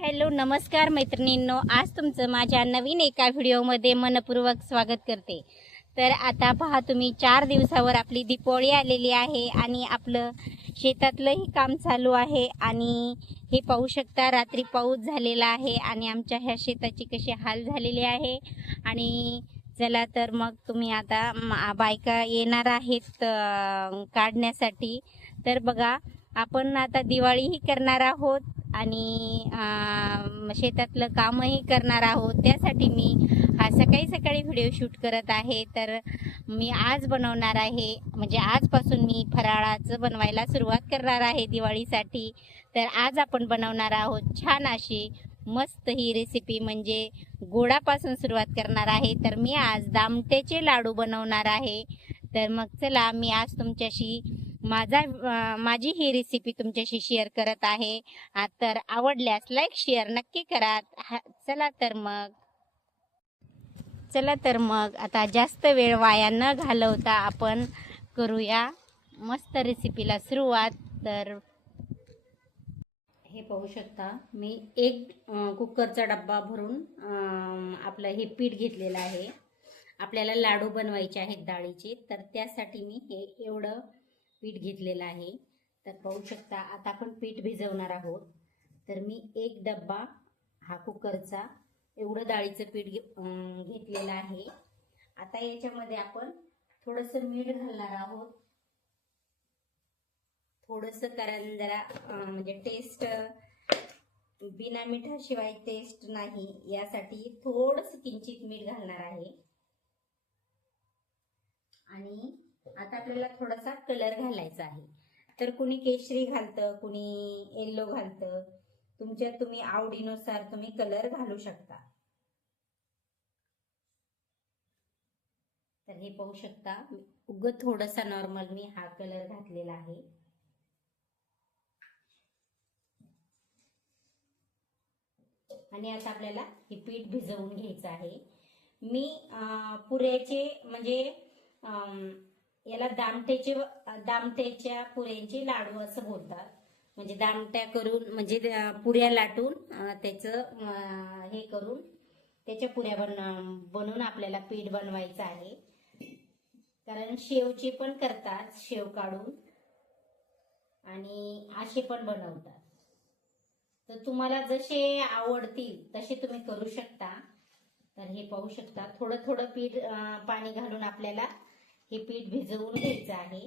Hello नमस्कार मैत्रिणींनो. आज तुमचं माझ्या नवीन एका व्हिडिओमध्ये मनपूर्वक स्वागत करते. तर आता पहा तुम्ही चार दिवसावर आपली दीपावळी आलेली आहे आणि आपलं शेतातलंही काम चालू आहे आणि हे पाहू शकता रात्री पाऊस झालेला आहे आणि आमच्या ह्या शेताची कशी हाल झालेली आहे. आणि चला तर मग तुम्ही आता बायका येणार आहेत काढण्यासाठी. तर बघा आपण आता दिवाळीही करणार आहोत आणि शेतातलं कामही करणार आहोत. त्यासाठी मी हा सकाळी सकाळी व्हिडिओ शूट करत आहे. तर मी आज बनवणार आहे. म्हणजे आजपासून मी फराळाचं बनवायला सुरुवात करणार आहे दिवाळीसाठी. तर आज आपण बनवणार आहोत छान अशी मस्त ही रेसिपी म्हणजे गोडापासून सुरुवात करणार आहे. तर मी आज दामटेचे लाडू बनवणार आहे. तर मग चला मी आज तुमच्याशी माझा माझी ही रेसिपी तुमच्याशी शेअर करत आहे. तर आवडल्यास लाईक शेअर नक्की करा. हा- चला तर मग. चला तर मग. आता जास्त वेळ वाया न घालवता आपण करूया मस्त रेसिपीला सुरुवात. तर हे पाहू शकता मी एक कुकरचा डब्बा भरून आपलं हे पीठ घेतलेलं आहे. आपल्याला लाडू बनवायचे आहेत डाळीचे तर त्यासाठी मी हे एवढं पीठ घेतलेलं आहे. तर पाहू शकता आता आपण पीठ भिजवणार आहोत. तर मी एक डब्बा हा कुकरचा एवढं डाळीचं पीठ घे- घेतलेलं आहे. आता याच्यामध्ये आपण थोडंसं मीठ घालणार आहोत. थोडंसं कारण जरा म्हणजे टेस्ट बिना मिठाशिवाय टेस्ट नाही. यासाठी थोडंसं किंचित मीठ घालणार आहे. आणि आता आपल्याला थोडासा कलर घालायचा आहे. तर कुणी केशरी घालतं कुणी येल्लो घालतं तुमच्या तुम्ही आवडीनुसार तुम्ही कलर घालू शकता. तर हे पाहू शकता उग थोडासा नॉर्मल मी हा कलर घातलेला आहे. आणि आता आपल्याला हे पीठ भिजवून घ्यायचं आहे. मी पुऱ्याचे म्हणजे अं, याला दामट्याचे दामट्याच्या पुऱ्यांचे लाडू असं बोलतात. म्हणजे दामट्या करून म्हणजे पुऱ्या लाटून त्याचं हे करून त्याच्या पुऱ्या बन बनवून आपल्याला पीठ बनवायचं आहे. कारण शेवचे पण करतात शेव काढून. आणि असे पण बनवतात. तर तुम्हाला जसे आवडतील तसे तुम्ही करू शकता. तर हे पाहू शकता. थोडं थोडं पीठ पाणी घालून आपल्याला हे पीठ भिजवून घ्यायचं आहे.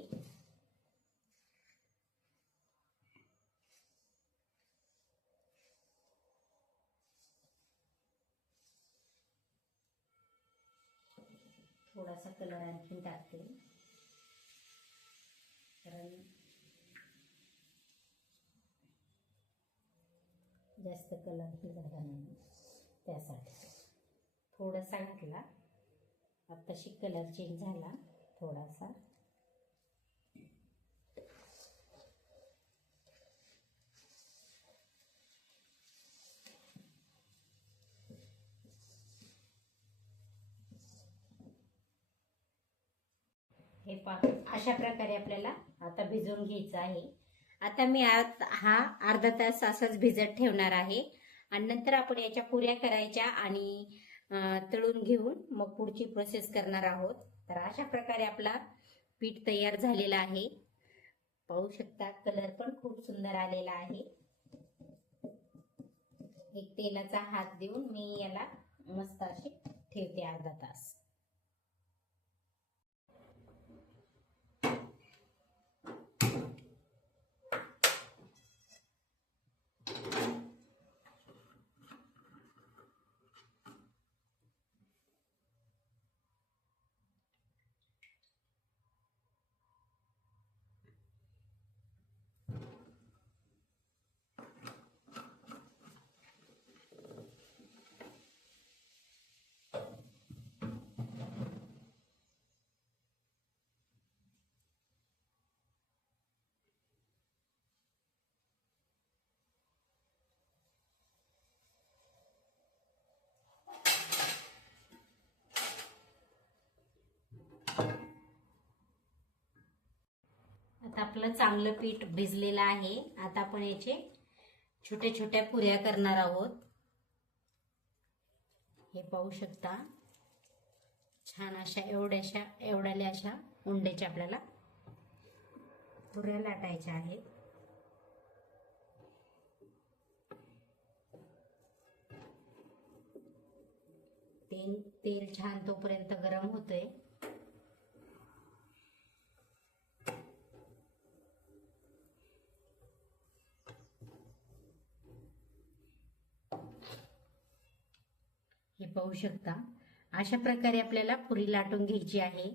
थोडासा कलर आणखी टाकते. कारण जास्त कलर हे झाला नाही त्यासाठी. थोडासा घातला. आत्ताशी कलर चेंज झाला. थोडासा. हे पहा अशा प्रकारे आपल्याला आता भिजवून घ्यायचं आहे. आता मी हा अर्धा तास असंच भिजत ठेवणार आहे. आणि नंतर आपण याच्या पुऱ्या करायच्या आणि तळून घेऊन मग पुढची प्रोसेस करणार आहोत. तर अशा प्रकारे आपला पीठ तयार झालेला आहे. पाहू शकता कलर पण खूप सुंदर आलेला आहे. एक तेलाचा हात देऊन मी याला मस्त असे ठेवते अर्धा तास. आता आपलं चांगलं पीठ भिजलेलं आहे. आता आपण याचे छोट्या छोट्या पुऱ्या करणार आहोत. हे पाहू शकता. छान अशा एवढ्याशा एवढ्याल्या अशा उंड्याच्या आपल्याला पुऱ्या लाटायच्या आहेत. तेल तेल छान तोपर्यंत गरम होतोय हे पाहू शकता. अशा प्रकारे आपल्याला पुरी लाटून घ्यायची आहे.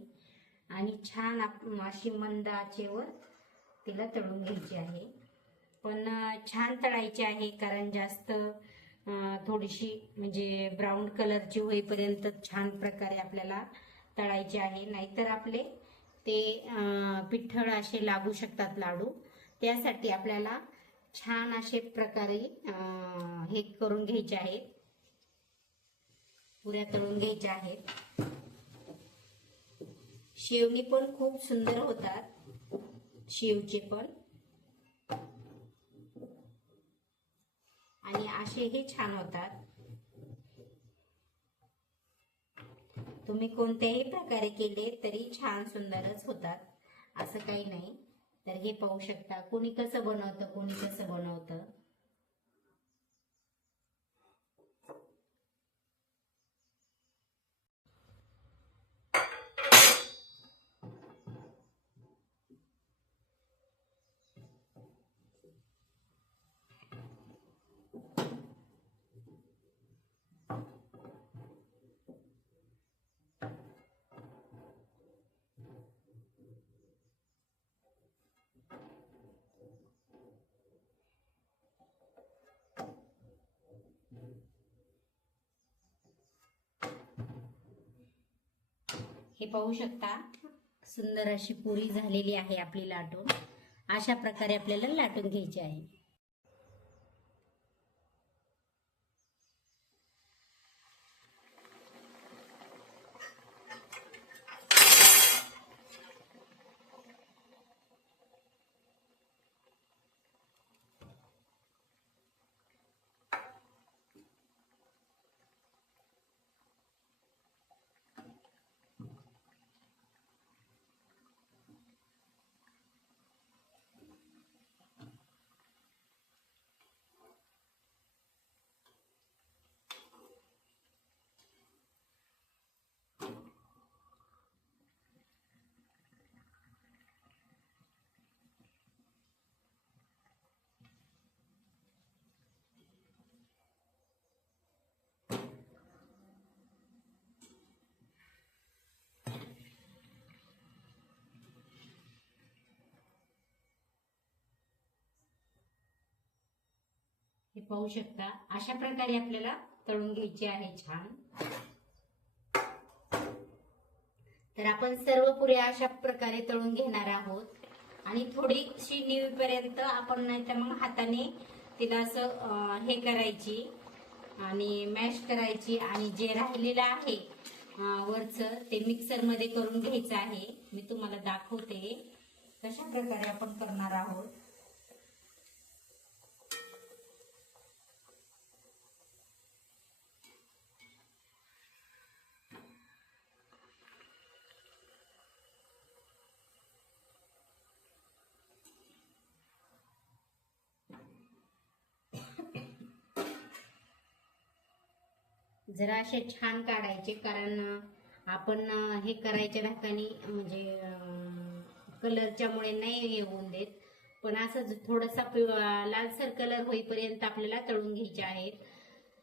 आणि छान आप- अशी मंद आचेवर तिला तळून घ्यायची आहे. पण छान तळायची आहे कारण जास्त थोडीशी म्हणजे ब्राऊन कलरची होईपर्यंत छान प्रकारे आपल्याला तळायची आहे. नाहीतर आपले ते पिठ्ठळ पिठळ असे लागू शकतात लाडू. त्यासाठी आपल्याला छान असे प्रकारे हे करून घ्यायचे आहेत पुऱ्या तळून घ्यायच्या आहेत. शेवणी पण खूप सुंदर होतात. शेवचे पण. आणि असेही छान होतात. तुम्ही कोणत्याही प्रकारे केले तरी छान सुंदरच होतात. असं काही नाही. तर हे पाहू शकता. कोणी कसं बनवतं कोणी कसं बनवतं. हे पाहू शकता. सुंदर अशी पुरी झालेली आहे आपली लाटून. अशा प्रकारे आपल्याला लाटून घ्यायची आहे. पाहू शकता. अशा प्रकारे आपल्याला तळून घ्यायची आहे छान. तर आपण सर्व पुऱ्या अशा प्रकारे तळून घेणार आहोत. आणि थोडीशी निवीपर्यंत आपण नाही तर मग हाताने तिला असं हे करायची आणि मॅश करायची. आणि जे राहिलेलं आहे वरचं ते मिक्सरमध्ये करून घ्यायचं आहे. मी तुम्हाला दाखवते. कशा प्रकारे आपण करणार आहोत. जरा असे छान काढायचे कारण आपण हे करायच्या ढाकाने म्हणजे कलरच्या मुळे नाही हे होऊन देत. पण असं ज- थोडासा लालसर कलर होईपर्यंत आपल्याला तळून घ्यायचे आहेत.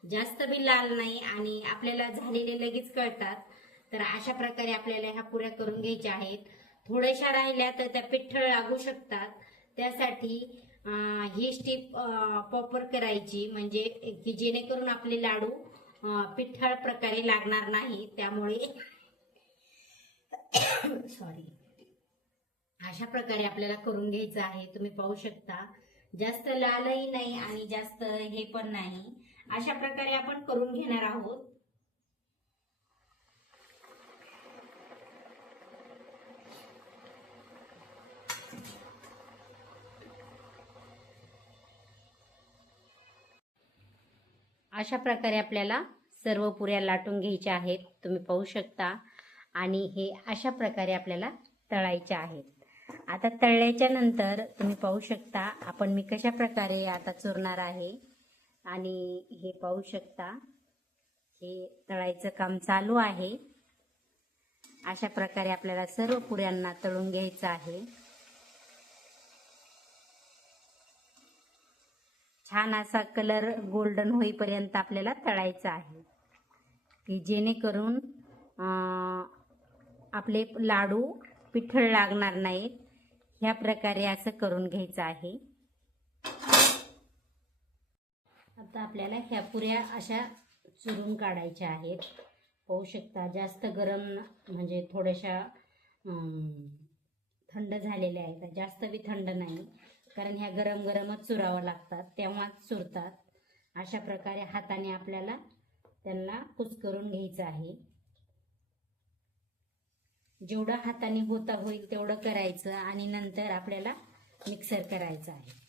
जास्त बी लाल नाही आणि आपल्याला झालेले लगेच कळतात. तर अशा प्रकारे आपल्याला ह्या पुऱ्या करून घ्यायच्या आहेत. थोड्याशा राहिल्या तर त्या पिठ्ठळ लागू शकतात. त्यासाठी ही स्टीप प्रॉपर करायची. म्हणजे की जेणेकरून आपले लाडू पिठ्ठळ प्रकारे लागणार नाही त्यामुळे सॉरी अशा प्रकारे आपल्याला करून घ्यायचं आहे तुम्ही पाहू शकता. जास्त लालही नाही आणि जास्त हे पण नाही. अशा प्रकारे आपण करून घेणार आहोत. अशा प्रकारे आपल्याला सर्व पुऱ्या लाटून घ्यायच्या आहेत. तुम्ही पाहू शकता. आणि हे अशा प्रकारे आपल्याला तळायच्या आहेत. आता तळल्याच्या नंतर तुम्ही पाहू शकता आपण मी कशा प्रकारे आता चुरणार आहे. आणि हे पाहू शकता हे तळायचं काम चालू आहे. अशा प्रकारे आपल्याला सर्व पुऱ्यांना तळून घ्यायचं आहे. छान असा कलर गोल्डन होईपर्यंत आपल्याला तळायचा आहे. की जेणेकरून आपले लाडू पिठळ लागणार नाहीत. ह्या प्रकारे असं करून घ्यायचं आहे. आता आपल्याला ह्या पुऱ्या अशा चुरून काढायच्या आहेत. पाहू शकता जास्त गरम म्हणजे थोड्याशा थंड झालेल्या आहेत. जास्त बी थंड नाही. कारण ह्या गरम गरमच चुरावं लागतात तेव्हाच चुरतात. अशा प्रकारे हाताने आपल्याला त्यांना कुचकरून घ्यायचं आहे. जेवढं हाताने होता होईल तेवढं करायचं आणि नंतर आपल्याला मिक्सर करायचं आहे.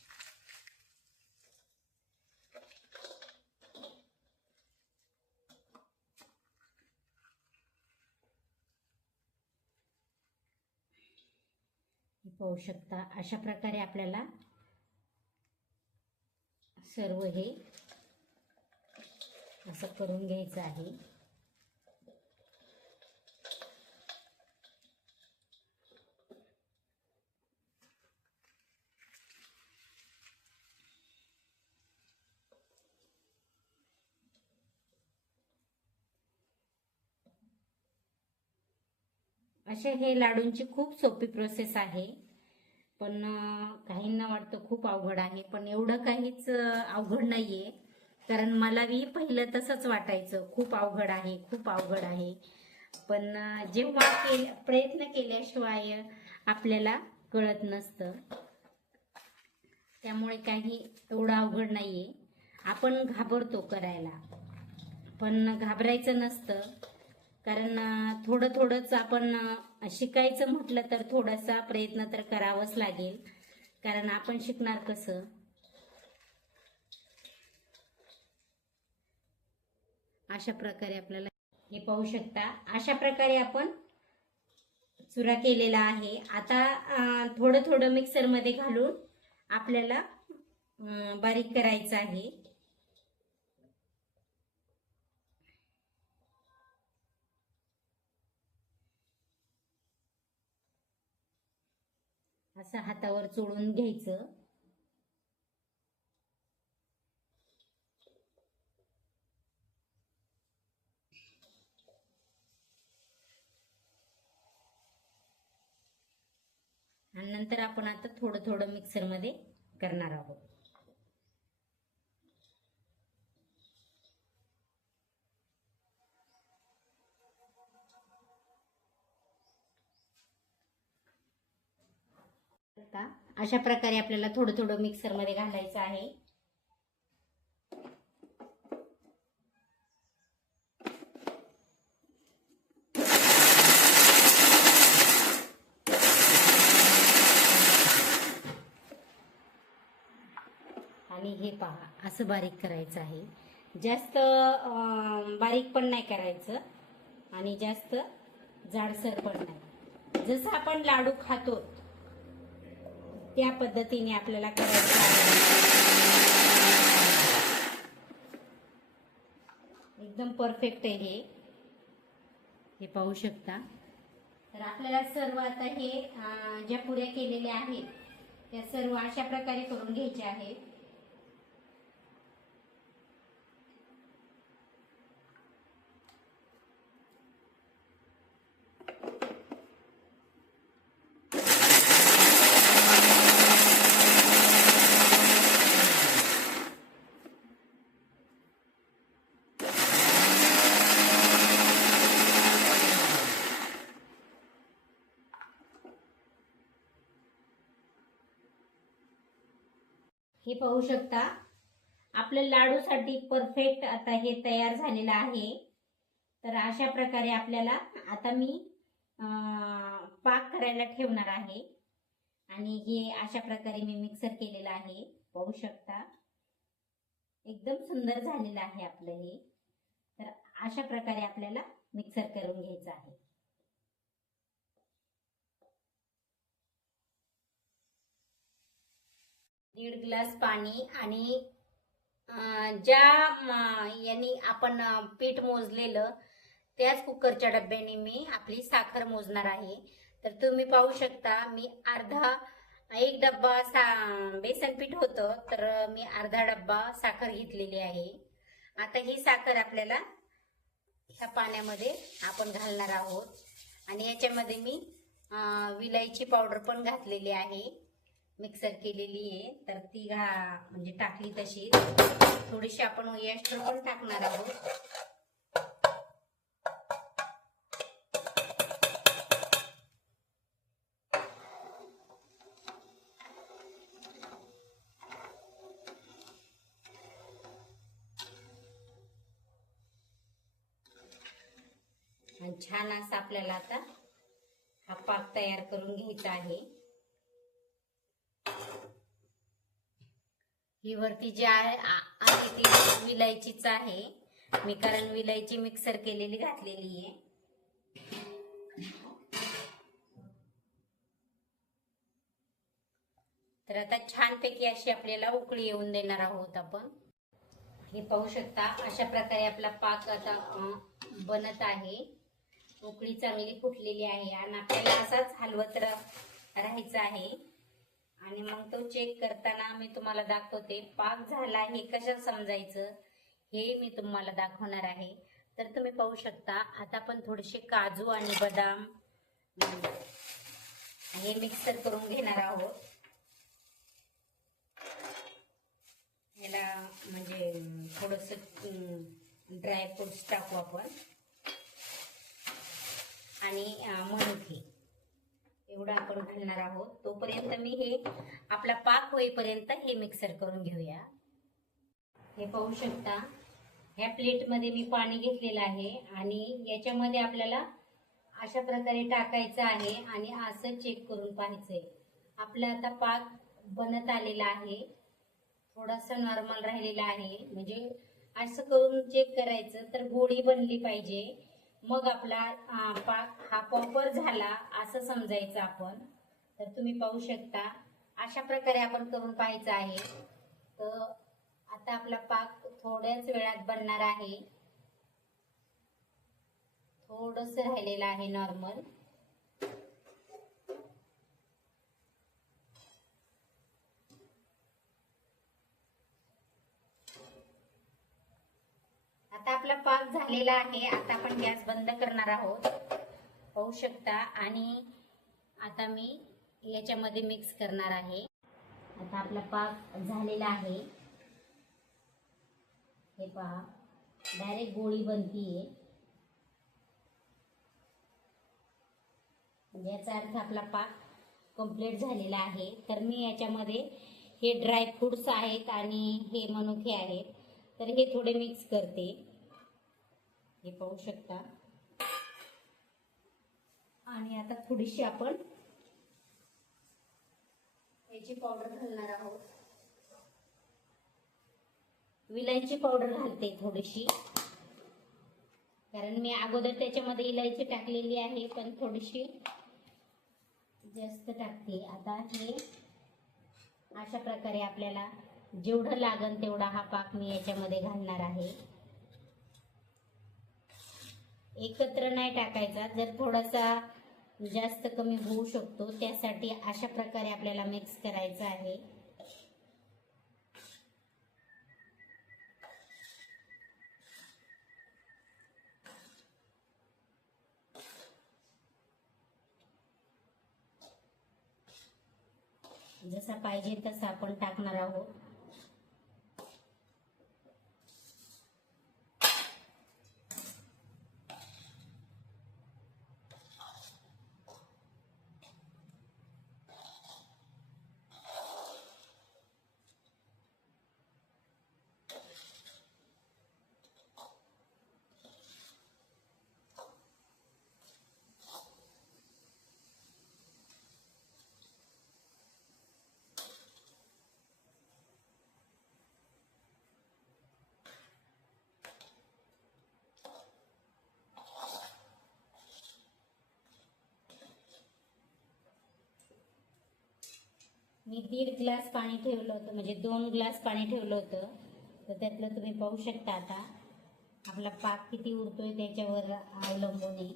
होऊ पाहू शकता. अशा प्रकारे आपल्याला सर्व हे असं करून घ्यायचं आहे. असे हे लाडूंची खूप सोपी प्रोसेस आहे. पण काहींना वाटतं खूप अवघड आहे पण एवढं काहीच अवघड नाहीये. कारण मलाही पहिलं तसंच वाटायचं खूप अवघड आहे खूप अवघड आहे. पण जेव्हा के प्रयत्न केल्याशिवाय आपल्याला कळत नसतं. त्यामुळे काही एवढं अवघड नाहीये. आपण घाबरतो करायला. पण घाबरायचं नसतं. कारण थोडं थोडंच आपण शिकायचं म्हटलं तर थोडासा प्रयत्न तर करावाच लागेल. कारण आपण शिकणार कसं? अशा प्रकारे आपल्याला हे पाहू शकता. अशा प्रकारे आपण चुरा केलेला आहे. आता थोडं थोडं मिक्सरमध्ये घालून आपल्याला बारीक करायचं आहे. असं हातावर चोळून घ्यायचं. आणि नंतर आपण आता थोडं थोडं मिक्सरमध्ये करणार आहोत. शकता. अशा प्रकारे आपल्याला थोडं थोडं मिक्सरमध्ये घालायचं आहे. आणि हे पहा असं बारीक करायचं आहे. जास्त बारीक पण नाही करायचं आणि जास्त जाडसर पण नाही. जसं आपण लाडू खातो त्या पद्धतीने आपल्याला करायचं आहे. एकदम परफेक्ट आहे हे. हे पाहू शकता. तर आपल्याला सर्व आता हे ज्या पुऱ्या केलेल्या आहेत त्या सर्व अशा प्रकारे करून घ्यायच्या आहेत. हे पाहू शकता. आपल्या लाडूसाठी परफेक्ट आता हे तयार झालेलं आहे. तर अशा प्रकारे आपल्याला आता मी पाक करायला ठेवणार आहे. आणि हे अशा प्रकारे मी मिक्सर केलेलं आहे. पाहू शकता. एकदम सुंदर झालेलं आहे आपलं हे. तर अशा प्रकारे आपल्याला मिक्सर करून घ्यायचं आहे. दीड ग्लास पाणी आणि ज्या यांनी आपण पीठ मोजलेलं त्याच कुकरच्या डब्याने मी आपली साखर मोजणार आहे. तर तुम्ही पाहू शकता मी अर्धा एक डब्बा सा बेसन पीठ होतं तर मी अर्धा डब्बा साखर घेतलेली आहे. आता ही साखर आपल्याला ह्या पाण्यामध्ये आपण घालणार आहोत. आणि याच्यामध्ये मी विलायची पावडर पण घातलेली आहे. मिक्सर केलेली आहे. तर ती घा म्हणजे टाकली तशी. थोडीशी आपण यश पण टाकणार आहोत. आणि छान असा आपल्याला आता हा पाक तयार करून घ्यायचा आहे. ही वरती जी आहे ती विलायचीच आहे. मी कारण विलायची मिक्सर केलेली घातलेली आहे. तर आता छानपैकी अशी आपल्याला उकळी येऊन देणार आहोत आपण. हे पाहू शकता अशा प्रकारे आपला पाक आता बनत आहे. उकळी चांगली फुटलेली आहे आणि आपल्याला असाच हलवत रा- राहायचं आहे. आणि मग तो चेक करताना मी तुम्हाला दाखवते पाक झाला हे कशा समजायचं हे मी तुम्हाला दाखवणार आहे. तर तुम्ही पाहू शकता आता आपण थोडेसे काजू आणि बदाम हे मिक्सर करून घेणार आहोत. याला म्हणजे थोडस ड्रायफ्रुट्स टाकू आपण. आणि अं, मनुके. एवढं आपण घालणार आहोत. तोपर्यंत मी हे आपला पाक होईपर्यंत हे मिक्सर करून घेऊया. हे पाहू शकता ह्या प्लेटमध्ये मी पाणी घेतलेलं आहे आणि याच्यामध्ये आपल्याला अशा प्रकारे टाकायचं आहे आणि असं चेक करून पाहायचंय. आपला आता पाक बनत आलेला आहे. थोडासा नॉर्मल राहिलेला आहे. म्हणजे असं करून चेक करायचं तर गोळी बनली पाहिजे. मग आपला पाक हा प्रॉपर झाला असं समजायचं आपण. तर तुम्ही पाहू शकता. अशा प्रकारे आपण करून पाहायचं आहे. तर आता आपला पाक थोड्याच वेळात बनणार आहे. थोडस राहिलेलं आहे नॉर्मल आता आपला पाक झालेला आहे. आता आपण गॅस बंद करणार आहोत. पाहू शकता. आणि आता मी याच्यामध्ये मिक्स करणार आहे. आता आपला पाक झालेला आहे. हे पहा. डायरेक्ट गोळी बनतीये. म्हणजे याचा अर्थ आपला पाक कंप्लीट झालेला आहे. तर मी याच्यामध्ये हे ड्राय फ्रुट्स आहेत आणि हे मनुके आहेत. तर हे थोडे मिक्स करते. हे पाहू शकता. आणि आता थोडीशी आपण याची पावडर घालणार आहोत. विलायची पावडर घालते थोडीशी. कारण मी अगोदर त्याच्यामध्ये इलायची टाकलेली आहे पण थोडीशी जास्त टाकते. आता हे अशा प्रकारे आपल्याला जेवढं लागन तेवढा हा पाक मी याच्यामध्ये घालणार आहे. एकत्र नाही टाकायचा. जर थोडासा जास्त कमी होऊ शकतो त्यासाठी अशा प्रकारे आपल्याला मिक्स करायचं आहे. जसा पाहिजे तसा आपण टाकणार आहोत. मी दीड ग्लास पाणी ठेवलं होतं म्हणजे दोन ग्लास पाणी ठेवलं होतं. तर त्यातलं तुम्ही पाहू शकता आता आपला पाक किती उरतोय त्याच्यावर अवलंबून आहे.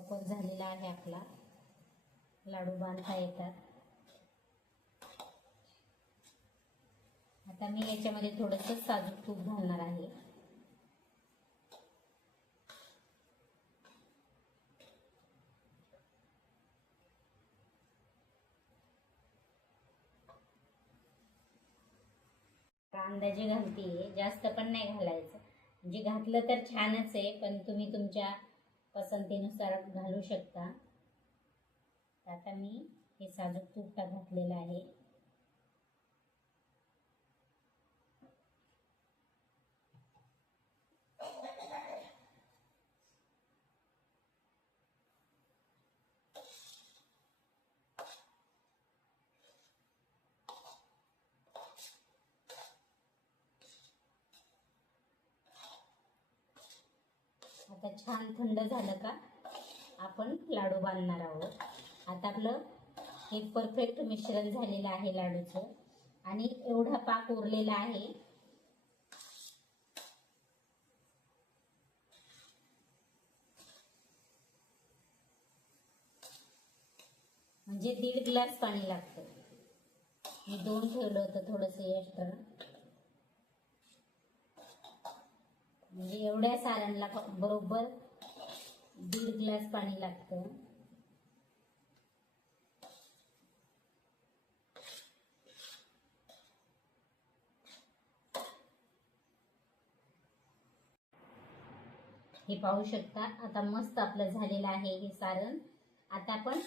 पॉपर झालेला आहे आपला. लाडू बांधता येतात. आता मी याच्यामध्ये थोडंसं साजूक तूप घालणार आहे. अंदाजे घालते जास्त पण नाही घालायचं. म्हणजे घातलं तर छानच आहे पण तुम्ही तुमच्या पसंतीनुसार घालू शकता. आता मी हे साजूक तूप घातलेलं आहे. आता छान थंड झालं का? आपण लाडू बांधणार आहोत. आता आपलं हे परफेक्ट मिश्रण झालेलं आहे लाडूचं. आणि एवढा पाक उरलेला आहे. म्हणजे दीड ग्लास पाणी लागतं. मी दोन ठेवलं होतं थोडंसं एक्स्ट्रा म्हणजे म्हणजे एवढ्या सारांना बरोबर दीड ग्लास पाणी लागतं. हे पाहू शकता आता मस्त आपलं झालेलं आहे हे सारण. आता आपण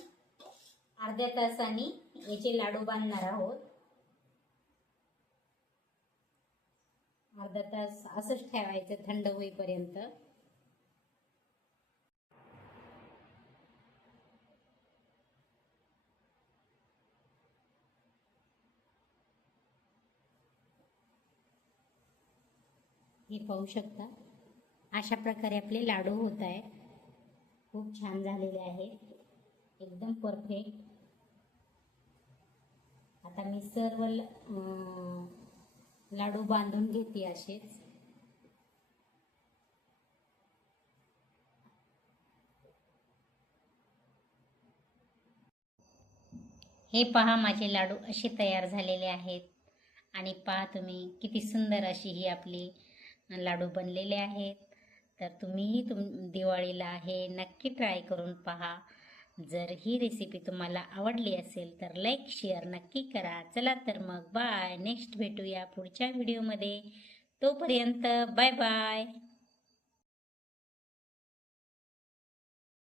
अर्ध्या तासाने याचे लाडू बांधणार आहोत. अर्धा तास असंच ठेवायचं थंड होईपर्यंत. हे पाहू शकता अशा प्रकारे आपले लाडू होत आहे खूप छान झालेले आहेत एकदम परफेक्ट. आता मी सर्व लाडू बांधून घेते असेच. हे पहा माझे लाडू असे तयार झालेले आहेत. आणि पहा तुम्ही किती सुंदर अशी ही आपली लाडू बनलेले आहेत. तर तुम्हीही तुम दिवाळीला हे नक्की ट्राय करून पहा. जर ही रेसिपी तुम्हाला आवडली असेल तर लाईक शेअर नक्की करा. चला तर मग बाय नेक्स्ट भेटूया पुढच्या व्हिडिओमध्ये तोपर्यंत बाय बाय